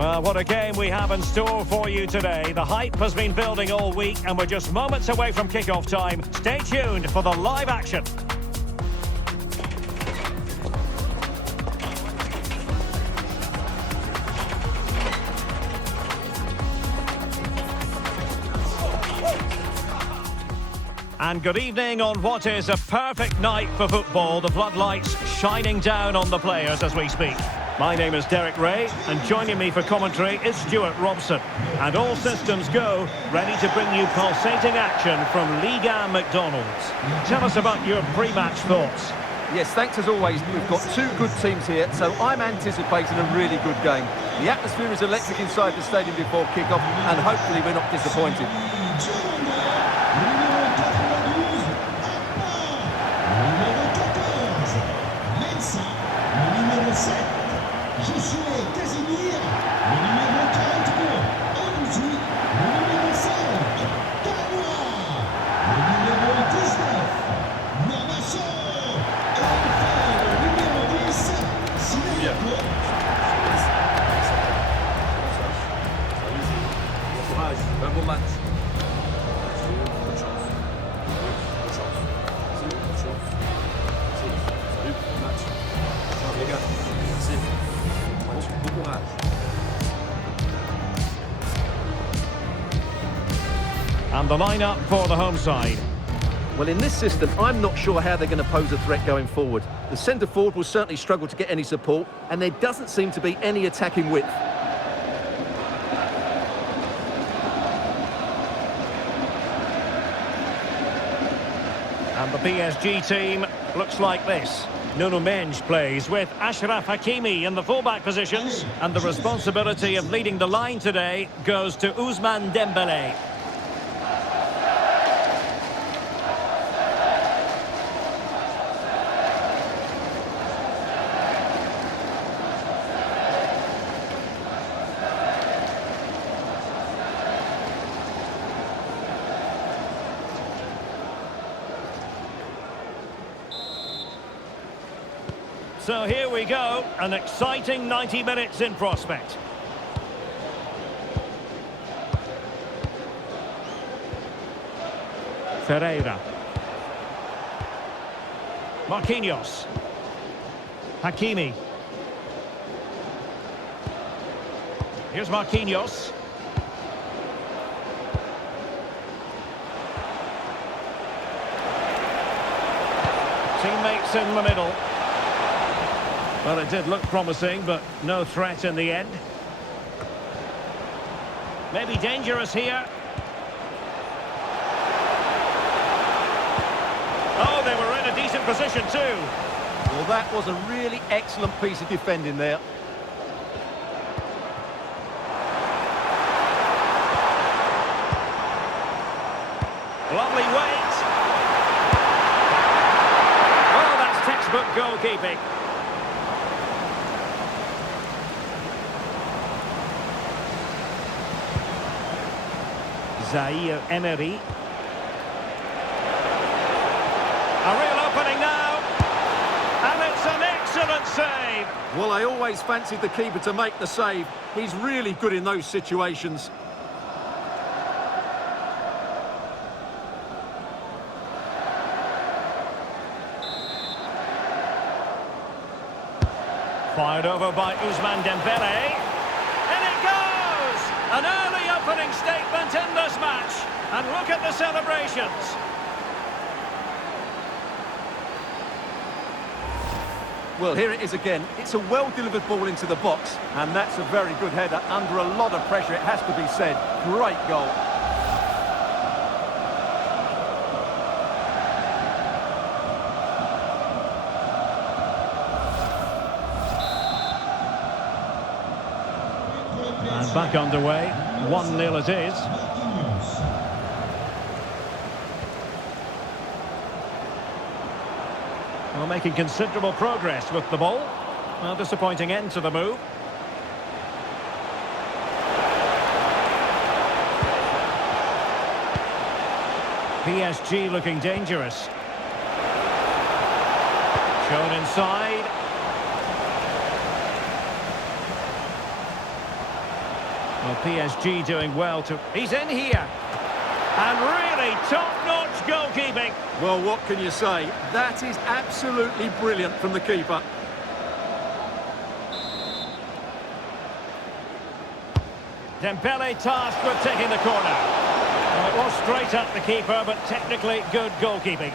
Well, what a game we have in store for you today. The hype has been building all week and we're just moments away from kickoff time. Stay tuned for the live action. And good evening on what is a perfect night for football. The floodlights shining down on the players as we speak. My name is Derek Ray, and joining me for commentary is Stuart Robson. And all systems go, ready to bring you pulsating action from Ligue McDonald's. Tell us about your pre-match thoughts. Yes, thanks as always. We've got two good teams here, so I'm anticipating a really good game. The atmosphere is electric inside the stadium before kick-off, and hopefully we're not disappointed. Bon match. And the lineup for the home side. Well, in this system, I'm not sure how they're going to pose a threat going forward. The centre-forward will certainly struggle to get any support, and there doesn't seem to be any attacking width. And the PSG team looks like this. Nuno Mendes plays with Achraf Hakimi in the fullback positions. And the responsibility of leading the line today goes to Ousmane Dembélé. So here we go, an exciting 90 minutes in prospect. Ferreira. Marquinhos. Hakimi. Here's Marquinhos. Teammates in the middle. Well, it did look promising, but no threat in the end. Maybe dangerous here. Oh, they were in a decent position too. Well, that was a really excellent piece of defending there. Lovely weight. Oh, that's textbook goalkeeping. Zaire Emery. A real opening now. And it's an excellent save. Well, I always fancied the keeper to make the save. He's really good in those situations. Fired over by Ousmane Dembélé. And it goes! An early opening statement in this match. And look at the celebrations. Well, here it is again. It's a well-delivered ball into the box, and that's a very good header under a lot of pressure, it has to be said. Great goal. And back underway, 1-0 it is. Well, making considerable progress with the ball. Well, disappointing end to the move. PSG looking dangerous. Shown inside. Well, PSG doing well to... He's in here. And really top-notch goalkeeping. Well, what can you say? That is absolutely brilliant from the keeper. Dembele tasked with taking the corner. Well, it was straight at the keeper, but technically good goalkeeping.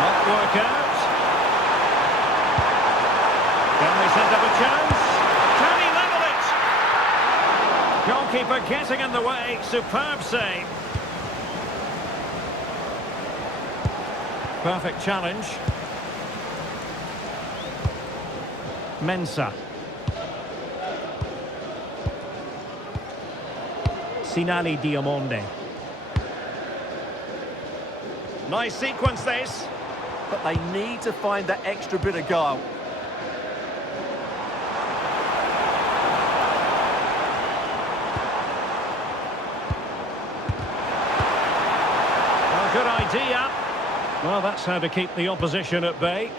Not work out. Can they set up a chance? Can he level it? Goalkeeper getting in the way. Superb save. Perfect challenge. Mensah. Sinani Diamonde. Nice sequence this. But they need to find that extra bit of guile. Well, good idea. Well, that's how to keep the opposition at bay.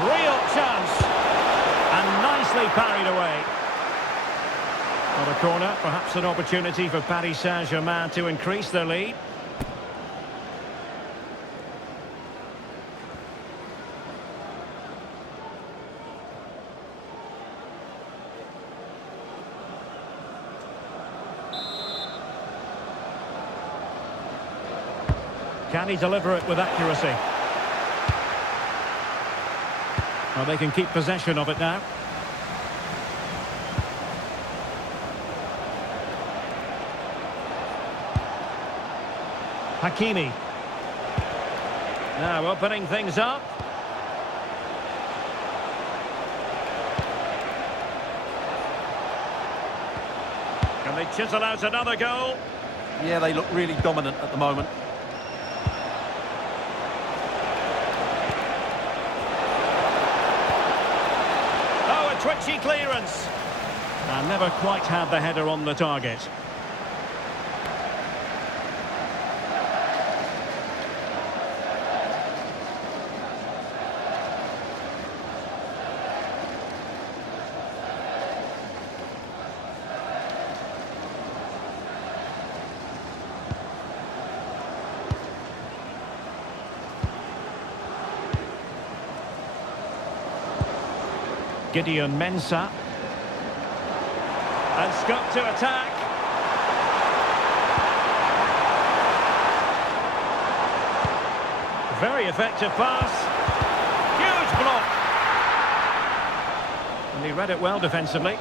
Real chance. And nicely parried away. On a corner, perhaps an opportunity for Paris Saint-Germain to increase their lead. Can he deliver it with accuracy? Well, they can keep possession of it now. Hakimi. Now opening things up. Can they chisel out another goal? Yeah, they look really dominant at the moment. Oh, a twitchy clearance. And never quite had the header on the target. Gideon Mensah. And scope to attack. Very effective pass. Huge block. And he read it well defensively.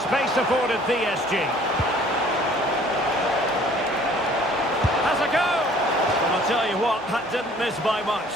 Space afforded PSG. Has a go. I'll tell you what, that didn't miss by much.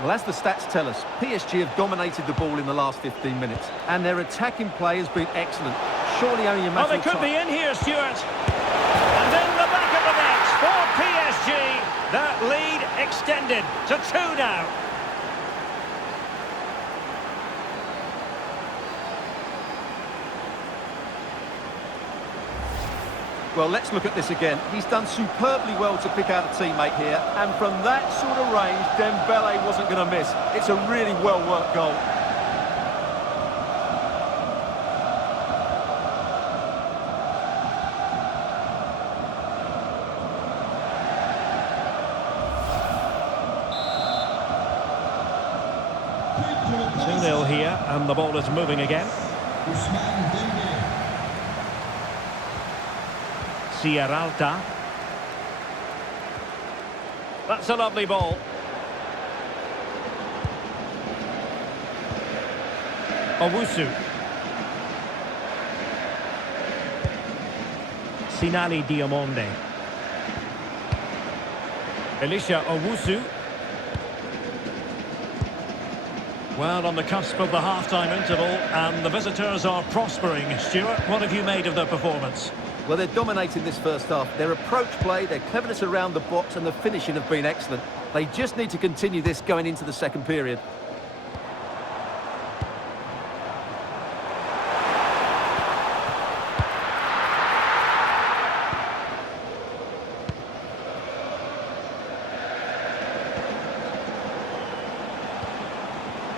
Well, as the stats tell us, PSG have dominated the ball in the last 15 minutes, and their attacking play has been excellent. Surely only a matter Oh, they of could time. be in here, Stuart. And in the back of the net for PSG. That lead extended to 2 now. Well, let's look at this again. He's done superbly well to pick out a teammate here, and from that sort of range, Dembele wasn't going to miss. It's a really well-worked goal. Two 0 here, and the ball is moving again. Sierralta. That's a lovely ball. Owusu. Sinani Diamonde. Elisha Owusu. Well, on the cusp of the half-time interval, and the visitors are prospering. Stuart, what have you made of their performance? Well, they're dominating this first half. Their approach play, their cleverness around the box and the finishing have been excellent. They just need to continue this going into the second period.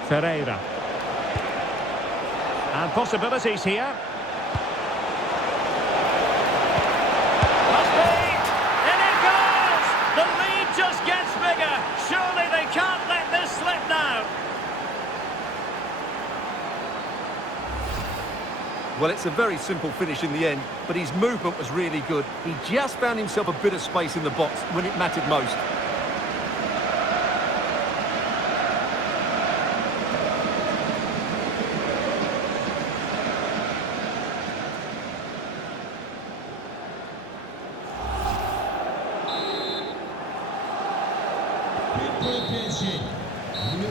Ferreira. And possibilities here. Must be! In it goes! The lead just gets bigger. Surely they can't let this slip now. Well, it's a very simple finish in the end, but his movement was really good. He just found himself a bit of space in the box when it mattered most.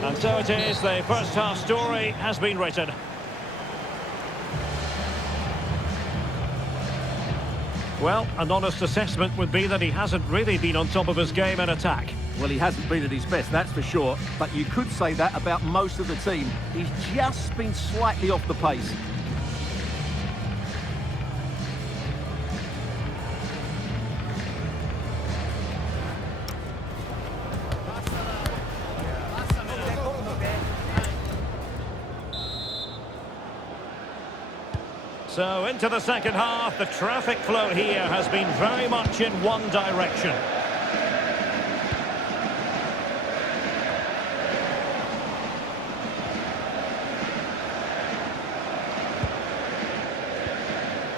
And so it is, the first half story has been written. Well, an honest assessment would be that he hasn't really been on top of his game in attack. Well, he hasn't been at his best, that's for sure. But you could say that about most of the team. He's just been slightly off the pace. So into the second half, the traffic flow here has been very much in one direction.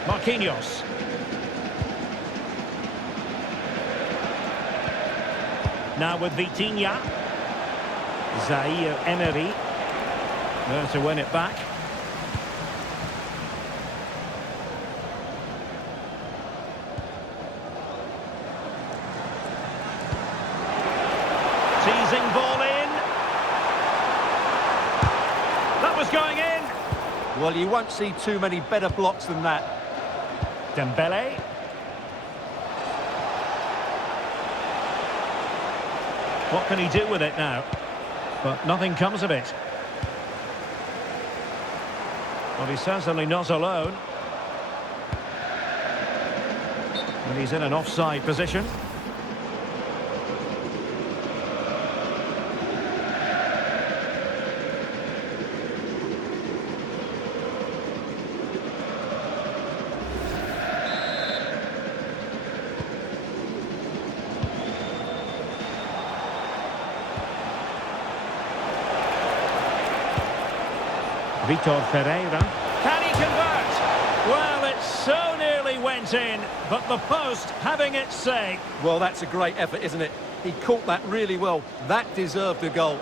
Marquinhos. Now with Vitinha. Zaire Emery. There to win it back. Teasing ball in. That was going in. Well, you won't see too many better blocks than that. Dembele. What can he do with it now? But nothing comes of it. Well, he's certainly not alone. And he's in an offside position. Vitor Ferreira. Can he convert? Well, it so nearly went in, but the post having its say. Well, that's a great effort, isn't it? He caught that really well. That deserved a goal.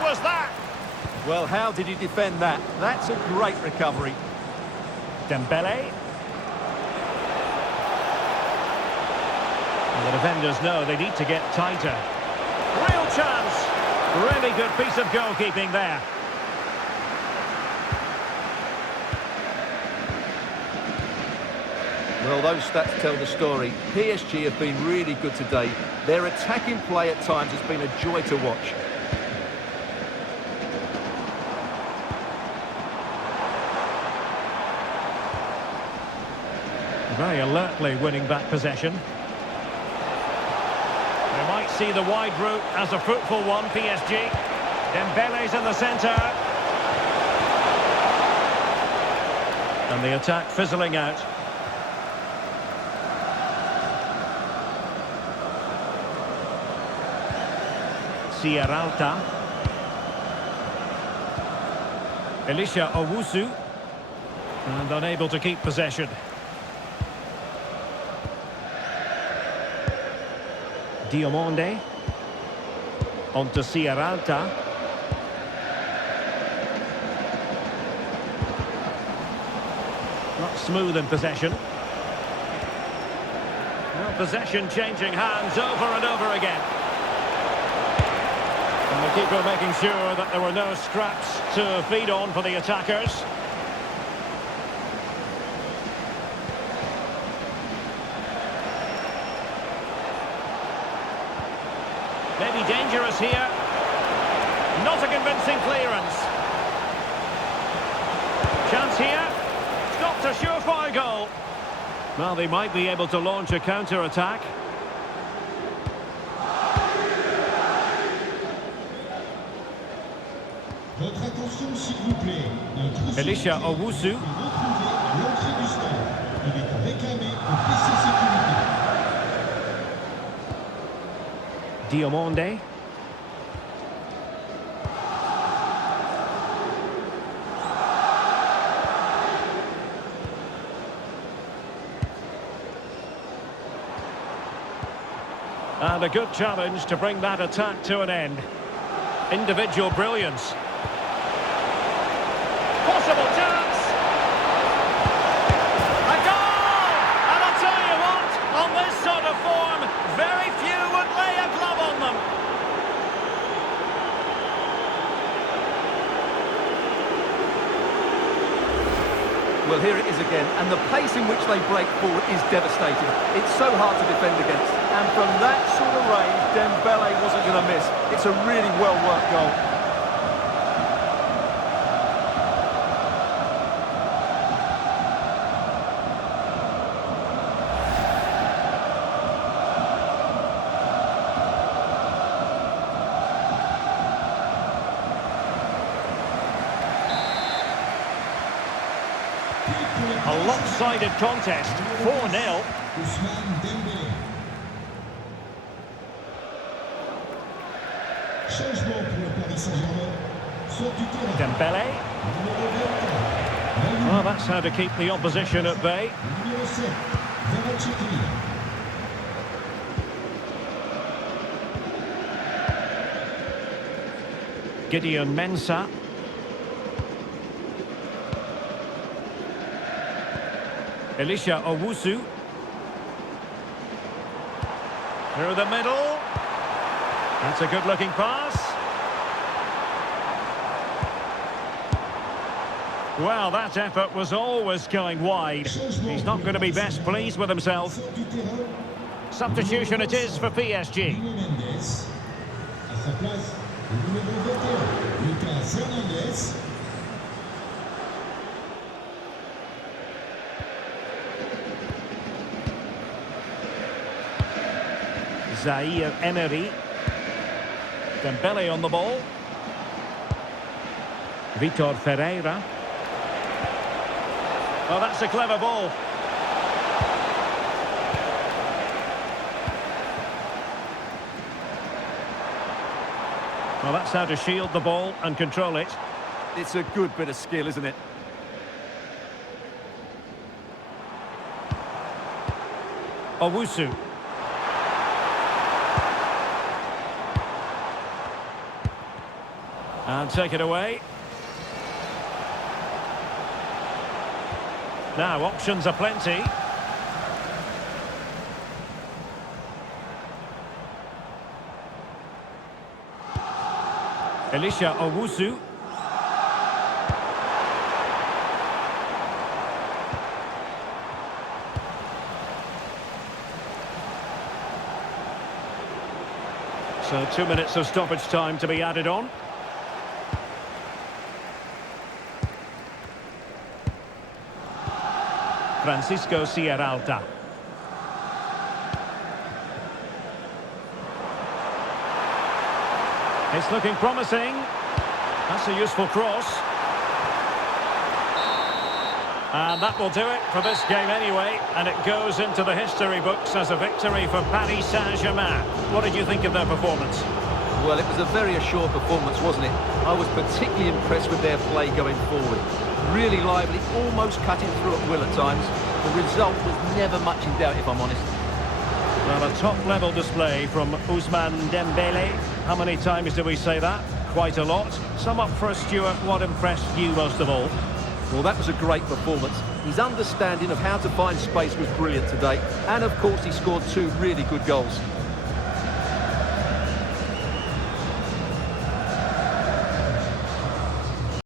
Was that? Well, how did he defend that? That's a great recovery. Dembele. And the defenders know they need to get tighter. Real chance. Really good piece of goalkeeping there. Well, those stats tell the story. PSG have been really good today. Their attacking play at times has been a joy to watch. Very alertly winning back possession. We might see the wide route as a fruitful one, PSG. Dembele's in the centre. And the attack fizzling out. Sierralta. Elisha Owusu. And unable to keep possession. Diomande. On to Sierralta. Not smooth in possession. Well, possession changing hands over and over again. And the keeper making sure that there were no scraps to feed on for the attackers. Maybe dangerous here. Not a convincing clearance. Chance here. Not a surefire goal. Well, they might be able to launch a counter-attack. Votre attention, s'il vous plaît. Un trou Elisha Owusu. retrouvé à l'entrée du stade. Il est réclamé au PC Sécurité. Diomande. And a good challenge to bring that attack to an end. Individual brilliance. Possible chance! A goal! And I'll tell you what, on this sort of form, very few would lay a glove on them. Well, here it is again, and the pace in which they break forward is devastating. It's so hard to defend against, and from that sort of range, Dembele wasn't going to miss. It's a really well-worked goal. A lopsided contest, 4-0. Ousmane Dembélé. Changement pour le Paris Saint-Germain. Sort du terrain. Dembele. Numéro 24. Well, that's how to keep the opposition at bay. Numéro 7. Verratti. Gideon Mensah. Elisha Owusu. Through the middle. That's a good-looking pass. Well, that effort was always going wide. He's not going to be best pleased with himself. Sort du terrain. Substitution it is for PSG. Nuno Mendes. À sa place, le numéro 21. Lucas Hernandez. Zaire Emery. Dembele on the ball. Vitor Ferreira. Oh, that's a clever ball. Well, that's how to shield the ball and control it. It's a good bit of skill, isn't it? Owusu. And take it away. Now, options are plenty. Elisha Owusu. So 2 minutes of stoppage time to be added on. Francisco Sierralta. It's looking promising. That's a useful cross. And that will do it for this game anyway. And it goes into the history books as a victory for Paris Saint-Germain. What did you think of their performance? Well, it was a very assured performance, wasn't it? I was particularly impressed with their play going forward. Really lively, almost cutting through at will at times. The result was never much in doubt, if I'm honest. Well, a top-level display from Ousmane Dembele. How many times do we say that? Quite a lot. Sum up for us, Stuart. What impressed you most of all? Well, that was a great performance. His understanding of how to find space was brilliant today. And, of course, he scored 2 really good goals.